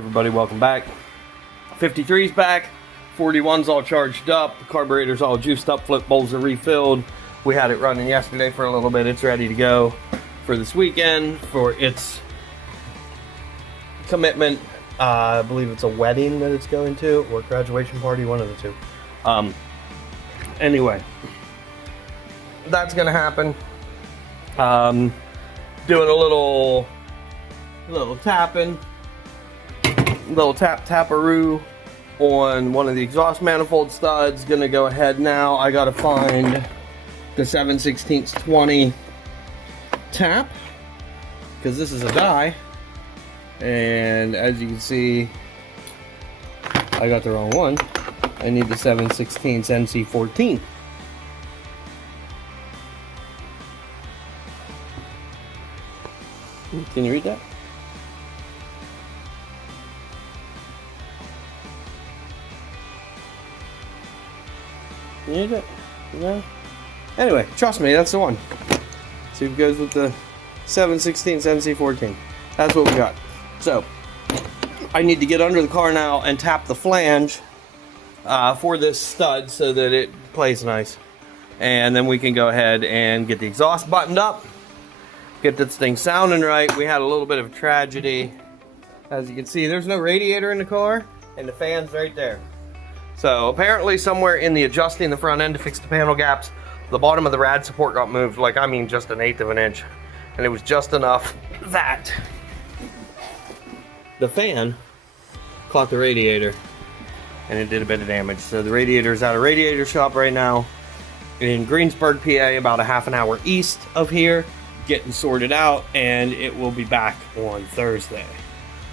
Everybody, welcome back. 53's back. 41's all charged up. The carburetor's all juiced up. Flip bowls are refilled. We had it running yesterday for a little bit. It's ready to go for this weekend for its commitment. I believe it's a wedding that it's going to, or graduation party, one of the two. Anyway, that's gonna happen. Doing a little tapping. Little taparoo on one of the exhaust manifold studs. Gonna go ahead now. I gotta find the 7/16 20 tap because this is a die, and as you can see, I got the wrong one. I need the 7/16 NC14. Can you read that? You need it? No? Anyway, trust me, that's the one. See if it goes with the 7/16 NC14. That's what we got. So, I need to get under the car now and tap the flange for this stud so that it plays nice. And then we can go ahead and get the exhaust buttoned up. Get this thing sounding right. We had a little bit of a tragedy. As you can see, there's no radiator in the car, and the fan's right there. So apparently somewhere in the adjusting the front end to fix the panel gaps, the bottom of the rad support got moved, like I mean just 1/8 of an inch. And it was just enough that the fan caught the radiator and it did a bit of damage. So the radiator's at a radiator shop right now in Greensburg, PA, about a half an hour east of here, getting sorted out, and it will be back on Thursday.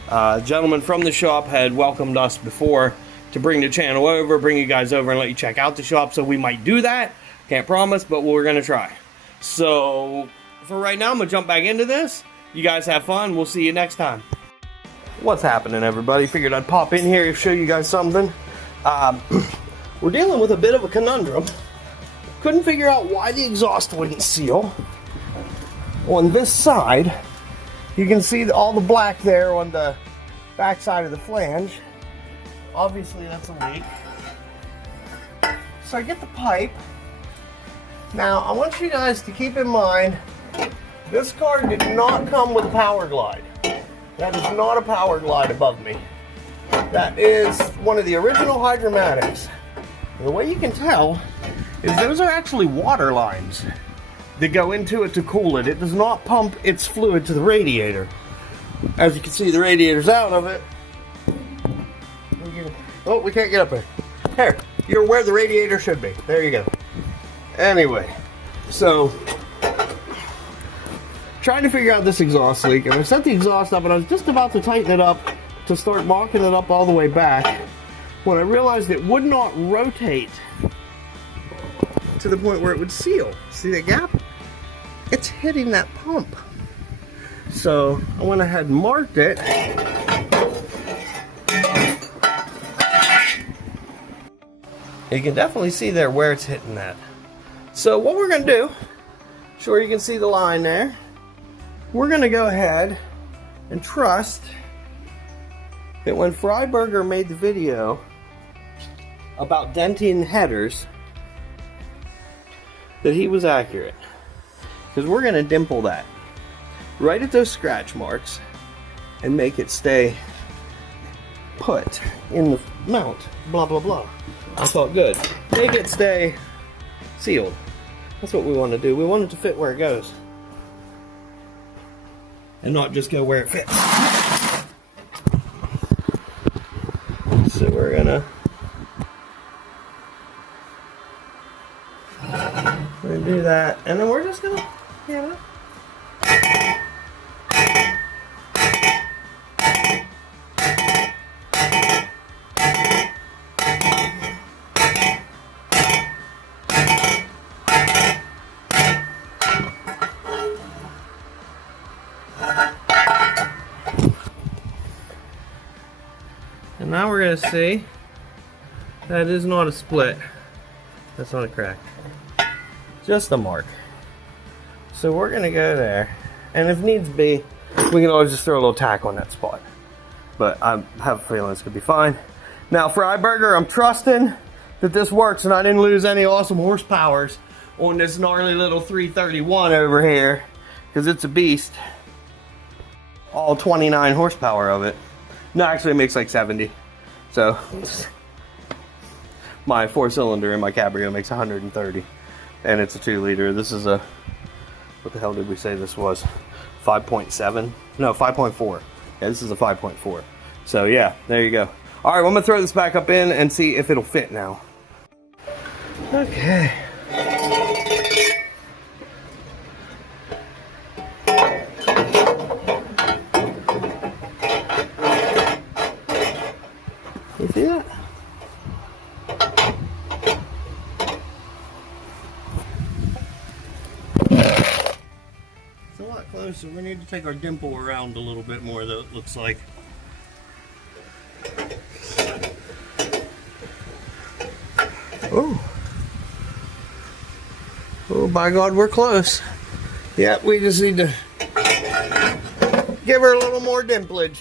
A gentleman from the shop had welcomed us before to bring the channel over, bring you guys over and let you check out the shop, so we might do that. Can't promise, but we're gonna try. So for right now, I'm gonna jump back into this. You guys have fun. We'll see you next time. What's happening, everybody? Figured I'd pop in here and show you guys something. We're dealing with a bit of a conundrum. Couldn't figure out why the exhaust wouldn't seal. On this side, you can see all the black there on the back side of the flange. Obviously that's a leak. So I get the pipe. Now I want you guys to keep in mind, this car did not come with a power glide. That is not a power glide above me. That is one of the original Hydromatics. And the way you can tell is those are actually water lines that go into it to cool it. It does not pump its fluid to the radiator. As you can see, the radiator's out of it. Oh, we can't get up there. Here, you're where the radiator should be. There you go. Anyway, so trying to figure out this exhaust leak, and I set the exhaust up, and I was just about to tighten it up to start mocking it up all the way back when I realized it would not rotate to the point where it would seal. See that gap? It's hitting that pump. So I went ahead and marked it. You can definitely see there where it's hitting that. So what we're gonna do, sure you can see the line there. We're gonna go ahead and trust that when Freiberger made the video about denting headers, that he was accurate. Because we're gonna dimple that right at those scratch marks and make it stay put in the mount, blah blah blah. I thought, good. Make it stay sealed. That's what we want to do. We want it to fit where it goes. And not just go where it fits. So we're gonna do that. And then we're just gonna, and now we're going to see that is not a split. That's not a crack. Just a mark. So we're going to go there. And if needs be, we can always just throw a little tack on that spot. but I have a feeling it's gonna be fine. Now Freiburger, I'm trusting that this works and I didn't lose any awesome horsepowers on this gnarly little 331 over here, because it's a beast. All 29 horsepower of it. No, actually it makes like 70. So my 4-cylinder in my Cabrio makes 130, and it's a 2-liter. This is a, what the hell did we say this was? 5.7? No, 5.4. Yeah, this is a 5.4. So yeah, there you go. All right, well, I'm gonna throw this back up in and see if it'll fit now. Okay. You see that? It's a lot closer. We need to take our dimple around a little bit more, though, it looks like. Oh. Oh, by God, we're close. Yeah, we just need to give her a little more dimplage.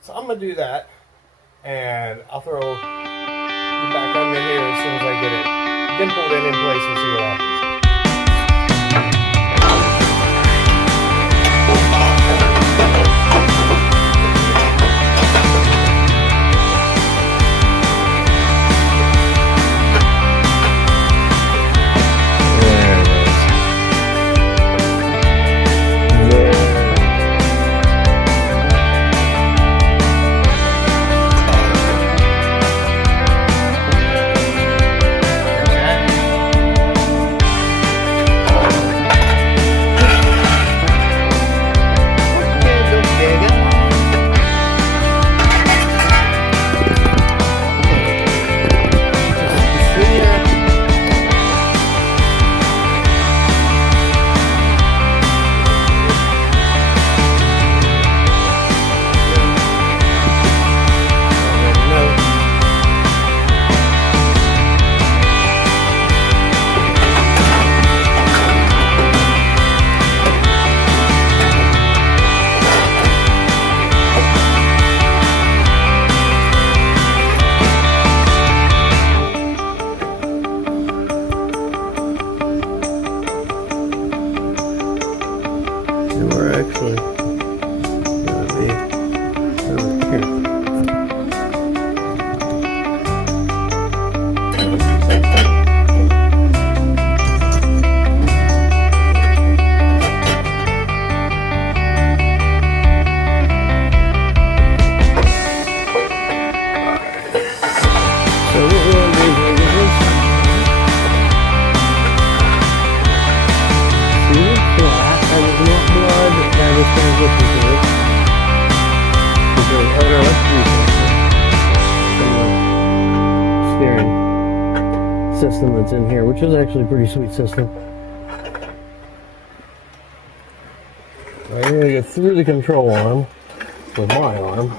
So I'm gonna do that, and I'll throw you back under here as soon as I get it dimpled and in place and see what happens. Actually, gonna be over here. So what we're gonna do is we're gonna see the flat, and there's not blood that is going to get into it. Because, oh no, that's the steering system that's in here, which is actually a pretty sweet system. Alright, I'm gonna go through the control arm with my arm.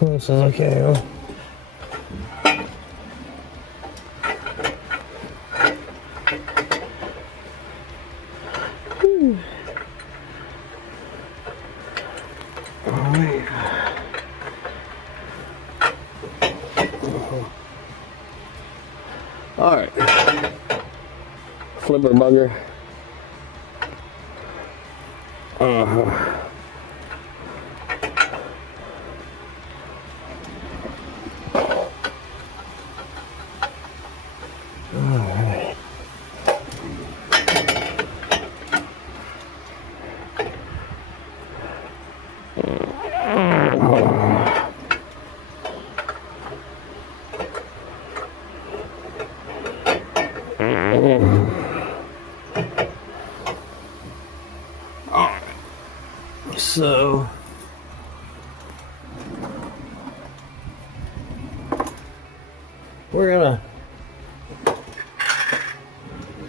This is okay. All right, flipper bugger. So we're gonna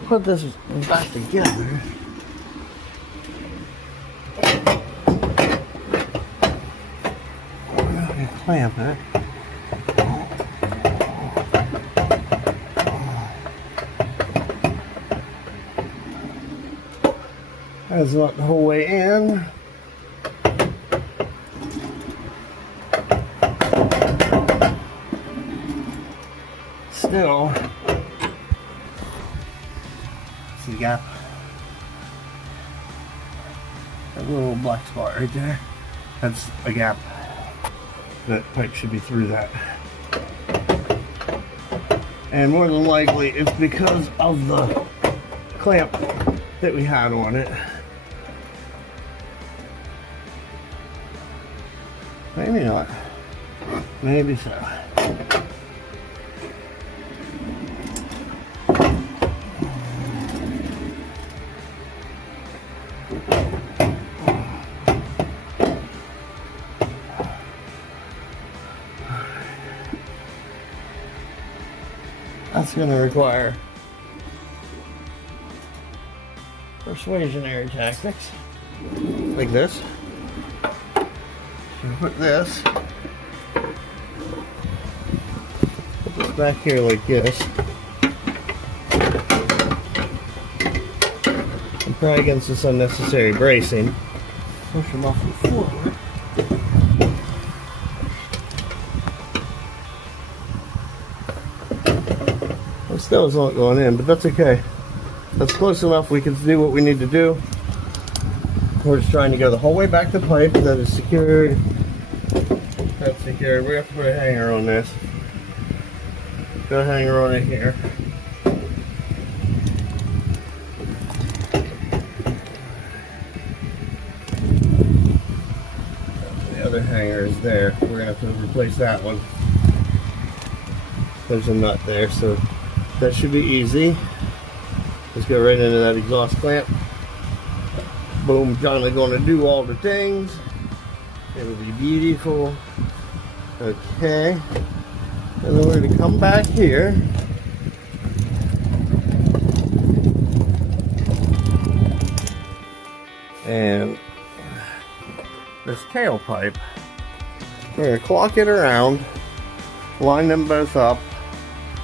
put this back together. We're gonna clamp it. That's not the whole way in. Still, see the gap? That little black spot right there, that's a gap. That pipe should be through that. And more than likely, it's because of the clamp that we had on it. Maybe not. Maybe so. That's going to require persuasionary tactics, like this. So put this back here like this. And probably against this unnecessary bracing. Push them off the forward. It still is not going in, but that's okay. That's close enough. We can do what we need to do. We're just trying to go the whole way back to the pipe that is secured. That's secured. We have to put a hanger on this. Put a hanger on it here. The other hanger is there. We're gonna have to replace that one. There's a nut there, so that should be easy. Let's go right into that exhaust clamp. Boom, John's gonna do all the things. It'll be beautiful. Okay. And then we're gonna come back here. And this tailpipe, we're gonna clock it around, line them both up.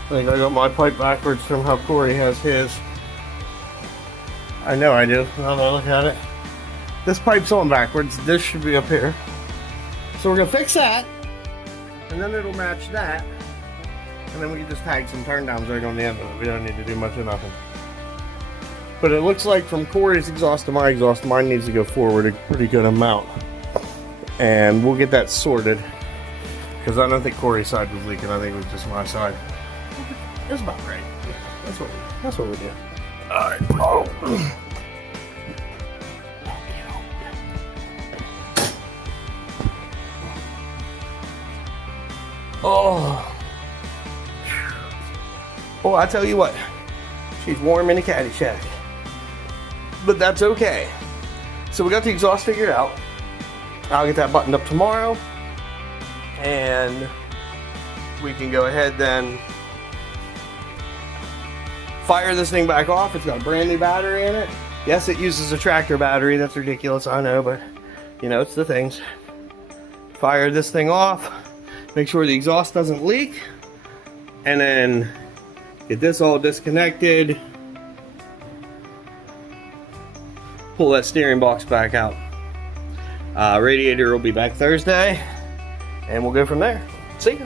I think I got my pipe backwards from how Corey has his. I know I do, now that I look at it. This pipe's on backwards, this should be up here. So we're gonna fix that, and then it'll match that. And then we can just tag some turn downs right on the end of it. We don't need to do much of nothing. But it looks like from Corey's exhaust to my exhaust, mine needs to go forward a pretty good amount. And we'll get that sorted. Because I don't think Corey's side was leaking, I think it was just my side. It's about right. That's what we do. Alright. Oh. Oh. Oh, I tell you what. She's warm in a caddy shack. But that's okay. So we got the exhaust figured out. I'll get that buttoned up tomorrow. And we can go ahead then fire this thing back off. It's got a brand new battery in it. Yes, it uses a tractor battery. That's ridiculous, I know, but you know, it's the things. Fire this thing off. Make sure the exhaust doesn't leak. And then get this all disconnected. Pull that steering box back out. Radiator will be back Thursday. And we'll go from there. See ya.